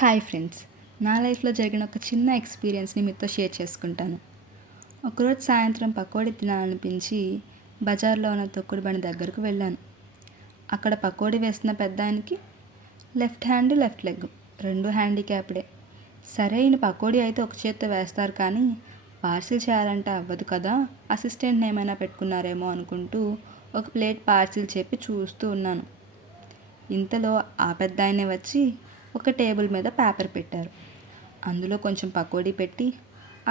Hi friends, నా లైఫ్లో జరిగిన ఒక చిన్న ఎక్స్పీరియన్స్ని మీతో షేర్ చేసుకుంటాను. ఒకరోజు సాయంత్రం పకోడీ తినాలనిపించి బజార్లో ఉన్న తొక్కుడు బండి దగ్గరకు వెళ్ళాను. అక్కడ పకోడీ వేస్తున్న పెద్ద ఆయనకి లెఫ్ట్ హ్యాండ్ లెఫ్ట్ లెగ్ రెండు హ్యాండిక్యాప్డే. సరే, ఈయన పకోడీ అయితే ఒక చేత్తో వేస్తారు, కానీ పార్సిల్ చేయాలంటే అవ్వదు కదా, అసిస్టెంట్ని ఏమైనా పెట్టుకున్నారేమో అనుకుంటూ ఒక ప్లేట్ పార్సిల్ చెప్పి చూస్తూ ఉన్నాను. ఇంతలో ఆ పెద్ద ఆయనే వచ్చి ఒక టేబుల్ మీద పేపర్ పెట్టారు. అందులో కొంచెం పకోడీ పెట్టి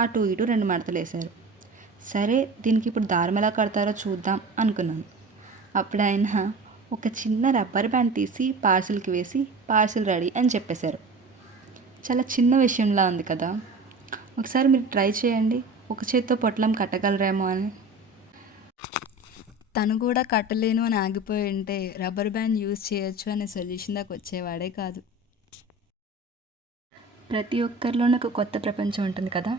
అటు ఇటు 2 మడతలు వేశారు. సరే, దీనికి ఇప్పుడు దారం ఎలా కడతారో చూద్దాం అనుకున్నాను. అప్పుడు ఆయన ఒక చిన్న రబ్బర్ బ్యాండ్ తీసి పార్సిల్కి వేసి పార్సిల్ రెడీ అని చెప్పేశారు. చాలా చిన్న విషయంలా ఉంది కదా. ఒకసారి మీరు ట్రై చేయండి, ఒక చేత్తో పొట్లం కట్టగలరేమో అని. తను కూడా కట్టలేను అని ఆగిపోయి ఉంటే రబ్బర్ బ్యాండ్ యూజ్ చేయొచ్చు అనే సొల్యూషన్ దాకా వచ్చేవాడే కాదు. ప్రతి ఒక్కరిలోనూ ఒక కొత్త ప్రపంచం ఉంటుంది కదా.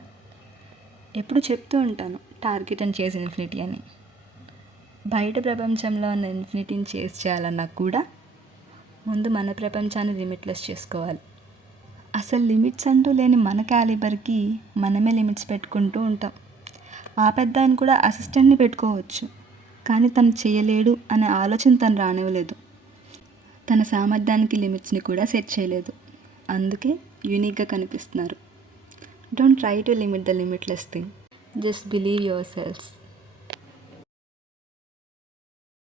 ఎప్పుడు చెప్తూ ఉంటాను, టార్గెట్ అండ్ చేస్ ఇన్ఫినిటీ అని. బయట ప్రపంచంలో ఉన్న ఇన్ఫినిటీని చేస్ చేయాలన్నా కూడా ముందు మన ప్రపంచాన్ని లిమిట్లెస్ చేసుకోవాలి. అసలు లిమిట్స్ అంటూ లేని మన క్యాలిబర్కి మనమే లిమిట్స్ పెట్టుకుంటూ ఉంటాం. ఆ పెద్ద ఆయన కూడా అసిస్టెంట్ని పెట్టుకోవచ్చు, కానీ తను చేయలేడు అనే ఆలోచన తను రానివ్వలేదు. తన సామర్థ్యానికి లిమిట్స్ని కూడా సెట్ చేయలేదు. అందుకే యూనిక్గా కనిపిస్తున్నారు. Don't try to limit the limitless thing, just believe your shelves.